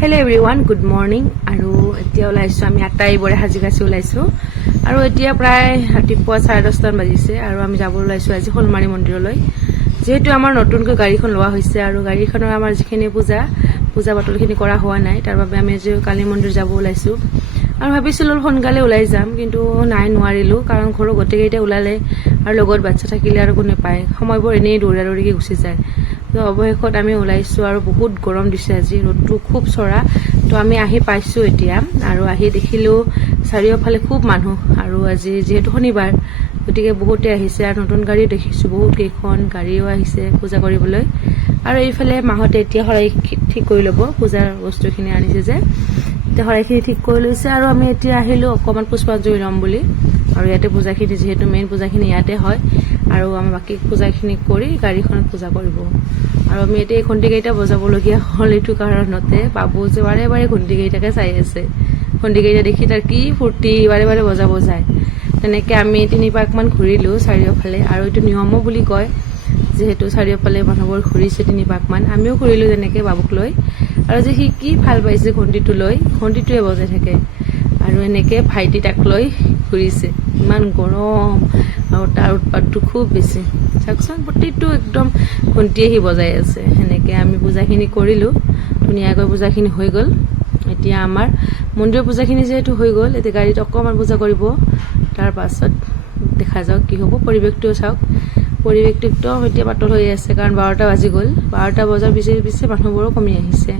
Hello' everyone, good morning. আৰু এতিয়া ওলাইছোঁ আমি 8টা এইবোৰে সাজি ওলাইছোঁ। আৰু এতিয়া প্ৰায় ৰাতিপুৱা 10:30 বাজিছে আৰু আমি যাব ওলাইছোঁ আজি শ'লমাৰী মন্দিৰলৈ। যিহেতু আমাৰ নতুনকৈ গাড়ীখন লোৱা হৈছে আৰু গাড়ীখনৰ আমাৰ যিখিনি পূজা পাতলখিনি কৰা হোৱা নাই, তাৰ বাবে আমি আজি কালী মন্দিৰ যাব ওলাইছোঁ। আৰু ভাবিছিলোঁ সোনকালে ওলাই যাম, কিন্তু নোৱাৰিলোঁ, কাৰণ ঘৰৰ গোটেইকেইটা ওলালে আৰু লগত বাচ্ছা থাকিলে আৰু কোনে পায়, সময়বোৰ এনেই দৌৰা দৌৰিকৈ গুচি যায়। তো অৱশেষত আমি ওলাইছোঁ আৰু বহুত গৰম দিছে আজি, ৰ'দটো খুব চৰা। তো আমি আহি পাইছোঁ এতিয়া, আৰু আহি দেখিলোঁ চাৰিওফালে খুব মানুহ। আৰু আজি যিহেতু শনিবাৰ, গতিকে বহুতে আহিছে আৰু নতুন গাড়ীও দেখিছোঁ, বহুত কেইখন গাড়ীও আহিছে পূজা কৰিবলৈ। আৰু এইফালে মাহঁতে এতিয়া শৰাই ঠিক কৰি ল'ব, পূজাৰ বস্তুখিনি আনিছে যে, এতিয়া শৰাইখিনি ঠিক কৰি লৈছে। আৰু আমি এতিয়া আহিলোঁ অকণমান পুষ্পাঞ্জলি ল'ম বুলি, আৰু ইয়াতে পূজাখিনি, যিহেতু মেইন পূজাখিনি ইয়াতে হয়, আৰু আমি বাকী পূজাখিনি কৰি গাড়ীখনত পূজা কৰিব। আৰু আমি এতিয়া এই ঘণ্টিকেইটা বজাবলগীয়া হ'ল এইটো কাৰণতে, বাবু যে বাৰে বাৰে ঘণ্টিকেইটাকে চাই আছে। ঘণ্টিকেইটা দেখি তাৰ কি ফূৰ্তি, বাৰে বাৰে বজাব যায়। তেনেকৈ আমি 3 পাকমান ঘূৰিলোঁ চাৰিওফালে, আৰু এইটো নিয়মো বুলি কয়, যিহেতু চাৰিওফালে মানুহবোৰ ঘূৰিছে 3 পাকমান, আমিও ঘূৰিলোঁ তেনেকৈ বাবুক লৈ। আৰু যে সি কি ভাল পাইছে ঘণ্টিটো লৈ, ঘণ্টিটোৱে বজাই থাকে। আৰু এনেকৈ ভাইটি তাক লৈ ঘূৰিছে। ইমান গৰম আৰু তাৰ উৎপাতটো খুব বেছি, চাওকচোন, প্ৰতিটো একদম ঘণ্টিয়ে সি বজাই আছে। সেনেকৈ আমি পূজাখিনি কৰিলোঁ, ধুনীয়াকৈ পূজাখিনি হৈ গ'ল। এতিয়া আমাৰ মন্দিৰৰ পূজাখিনি যিহেতু হৈ গ'ল, এতিয়া গাড়ীত অকণমান পূজা কৰিব, তাৰ পাছত দেখা যাওক কি হ'ব। পৰিৱেশটোও চাওক, পৰিৱেশটো একদম এতিয়া পাতল হৈ আছে, কাৰণ 12টা বাজি গ'ল। 12টা বজাৰ পিছে মানুহবোৰো কমি আহিছে।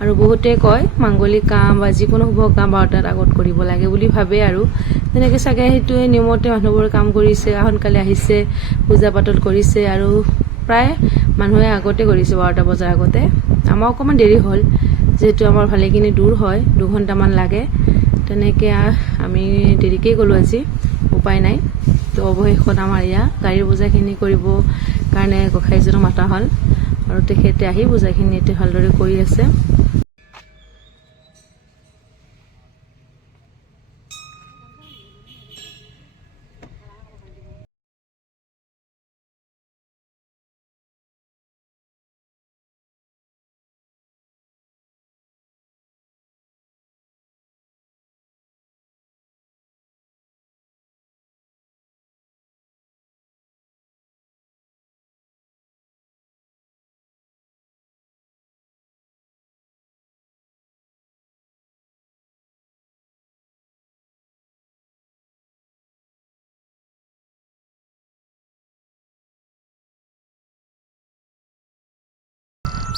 আৰু বহুতে কয় মাংগলিক কাম বা যিকোনো শুভ কাম 12টাৰ আগত কৰিব লাগে বুলি ভাবে, আৰু তেনেকৈ চাগে সেইটোৱে নিয়মতে মানুহবোৰে কাম কৰিছে, সোনকালে আহিছে, পূজা পাতল কৰিছে। আৰু প্ৰায় মানুহে আগতে কৰিছে, 12টা বজাৰ আগতে। আমাৰ অকণমান দেৰি হ'ল, যিহেতু আমাৰ ভালেখিনি দূৰ হয়, 2 ঘণ্টামান লাগে। তেনেকৈ আমি দেৰিকেই গ'লোঁ আজি, উপায় নাই। তো অৱশেষত আমাৰ গাড়ীৰ পূজাখিনি কৰিবৰ কাৰণে গোঁসাইজনক মাতা হ'ল, আৰু তেখেতে আহি পূজাখিনি এতিয়া ভালদৰে কৰি আছে।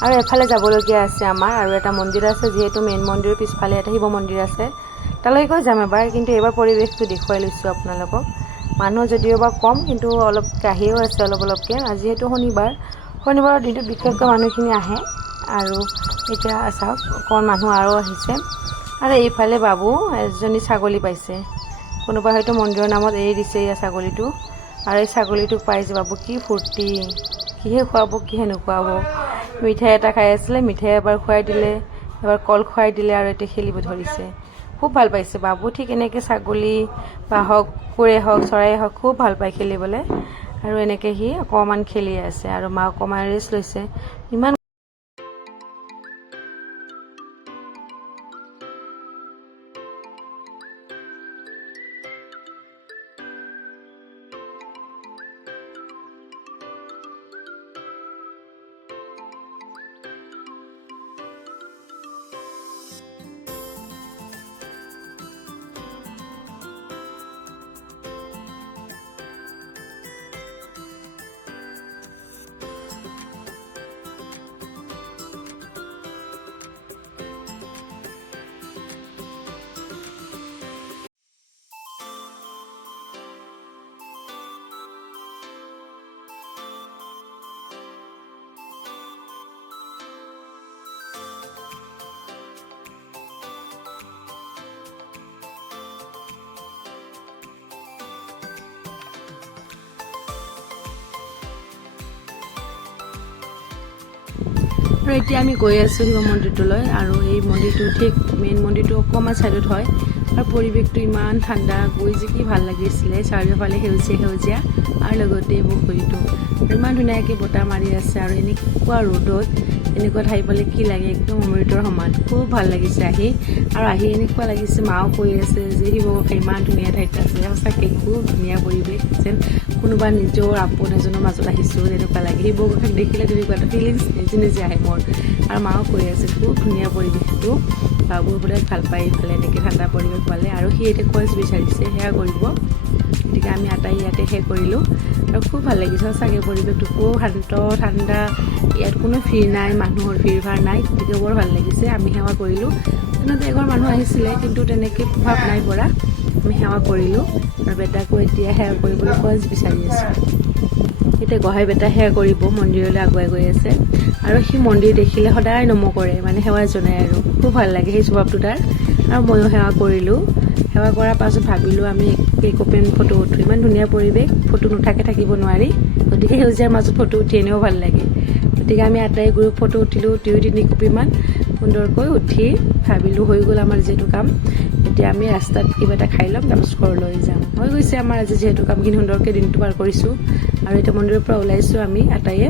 আৰু এফালে যাবলগীয়া আছে আমাৰ, আৰু এটা মন্দিৰ আছে, যিহেতু মেইন মন্দিৰৰ পিছফালে এটা শিৱ মন্দিৰ আছে, তালৈকৈ যাম এবাৰ। কিন্তু এইবাৰ পৰিৱেশটো দেখুৱাই লৈছোঁ আপোনালোকক। মানুহ যদিও বা কম, কিন্তু অলপ আহিও আছে অলপকৈ। আজি যিহেতু শনিবাৰৰ দিনটোত বিশেষকৈ মানুহখিনি আহে। আৰু এতিয়া চাওক, অকণ মানুহ আৰু আহিছে। আৰু এইফালে বাবু এজনী ছাগলী পাইছে, কোনোবাই হয়তো মন্দিৰৰ নামত এৰি দিছে এয়া ছাগলীটো। আৰু এই ছাগলীটোক পাইছে বাবু, কি ফূৰ্তি, কিহে খুৱাব কিহে নোখুৱাব। মিঠাই এটা খাই আছিলে, মিঠাই এবাৰ খুৱাই দিলে, এবাৰ কল খুৱাই দিলে, আৰু এতিয়া খেলিব ধৰিছে। খুব ভাল পাইছে বাবু। ঠিক এনেকৈ ছাগলী বা হওক, কুকুৰে হওক, চৰাই হওক, খুব ভাল পায় খেলিবলৈ। আৰু এনেকৈ সি অকণমান খেলি আছে, আৰু মা অকণমান ৰেষ্ট লৈছে। ইমান আৰু এতিয়া আমি গৈ আছোঁ শিৱ মন্দিৰটোলৈ। আৰু এই মন্দিৰটো ঠিক মেইন মন্দিৰটো অকণমান ছাইডত হয়, আৰু পৰিৱেশটো ইমান ঠাণ্ডা, গৈ যে কি ভাল লাগিছিলে। চাৰিওফালে সেউজীয়া আৰু লগতে এই পুখুৰীটো ইমান ধুনীয়াকৈ বতাহ মাৰি আছে। আৰু এনেকুৱা ৰ'দত এনেকুৱা ঠাই পালে কি লাগে, একদম অমৃতৰ সমান। খুব ভাল লাগিছে আহি, আৰু আহি এনেকুৱা লাগিছে মাও কৈ আছে যে শিৱসাগৰ ইমান ধুনীয়া ঠাইত আছে, সঁচাকৈ খুব ধুনীয়া পৰিৱেশ, যেন কোনোবা নিজৰ আপোন এজনৰ মাজত আহিছোঁ তেনেকুৱা লাগে। শিৱসাগৰখন দেখিলে তেনেকুৱা এটা ফিলিংছ নিজে নিজে আহে মোৰ। আৰু মাও কৈ আছে খুব ধুনীয়া পৰিৱেশটো, বাবুৰ বোলে ভাল পায় ইফালে এনেকৈ ঠাণ্ডা পৰিৱেশ পালে, আৰু সি এতিয়া কলেজ বিচাৰিছে সেয়া কৰিব। গতিকে আমি আটাই ইয়াতে শেষ কৰিলোঁ, আৰু খুব ভাল লাগিছে সঁচাকৈ পৰিৱেশটো খুব শান্ত ঠাণ্ডা, ইয়াত কোনো ভিৰ নাই, মানুহৰ ভিৰ ভাৰ নাই, গতিকে বৰ ভাল লাগিছে। আমি সেৱা কৰিলোঁ, তেনেকৈ এঘৰ মানুহ আহিছিলে কিন্তু তেনেকৈ প্ৰভাৱ নাই পৰা, আমি সেৱা কৰিলোঁ। আৰু বেটাকো এতিয়া সেৱা কৰিবলৈ কলেজ বিচাৰি আছোঁ। এতিয়া গোহাঁই বেটা সেৱা কৰিব মন্দিৰলৈ আগুৱাই গৈ আছে, আৰু সি মন্দিৰ দেখিলে সদায় নম কৰে, মানে সেৱা জনায়, আৰু খুব ভাল লাগে সেই স্বভাৱটো তাৰ। আৰু ময়ো সেৱা কৰিলোঁ। সেৱা কৰাৰ পাছত ভাবিলোঁ আমি একপিন ফটো উঠোঁ, ইমান ধুনীয়া পৰিৱেশ, ফটো নুঠাকৈ থাকিব নোৱাৰি, গতিকে সেউজীয়াৰ মাজত ফটো উঠি এনেও ভাল লাগে। গতিকে আমি আটাই গ্ৰুপ ফটো উঠিলোঁ 2-3 কপিমান সুন্দৰকৈ উঠি ভাবিলোঁ হৈ গ'ল আমাৰ যিহেতু কাম, এতিয়া আমি ৰাস্তাত কিবা এটা খাই ল'ম, তাৰপিছত ঘৰলৈ যাম। হৈ গৈছে আমাৰ আজি যিহেতু কামখিনি, সুন্দৰকৈ দিনটো পাৰ কৰিছোঁ। আৰু এতিয়া মন্দিৰৰ পৰা ওলাইছোঁ আমি আটাইয়ে,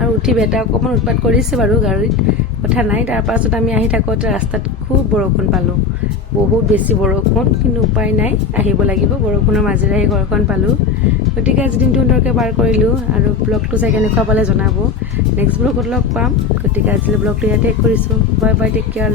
আৰু উঠি বেটা অকণমান উৎপাত কৰিছে বাৰু গাড়ীত, কথা নাই। তাৰপাছত আমি আহি থাকোঁতে ৰাস্তাত খুব বৰষুণ পালোঁ, বহুত বেছি বৰষুণ, কিন্তু উপায় নাই, আহিব লাগিব, বৰষুণৰ মাজেৰে আহি ঘৰখন পালোঁ। গতিকে আজি দিনটো সুন্দৰকৈ পাৰ কৰিলোঁ, আৰু ব্লগটো চাই কেনেকুৱা পালে জনাব, নেক্সট ব্লগত লগ পাম। গতিকে আজিলৈ ব্লগটো ইয়াতে শেষ কৰিছোঁ, বাই বাই, টেক কেয়াৰ।